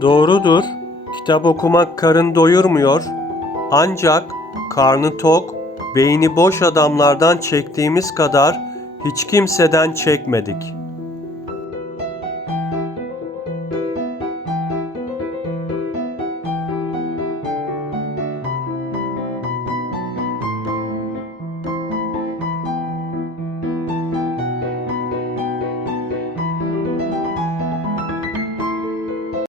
Doğrudur. Kitap okumak karın doyurmuyor. Ancak karnı tok, beyni boş adamlardan çektiğimiz kadar hiç kimseden çekmedik.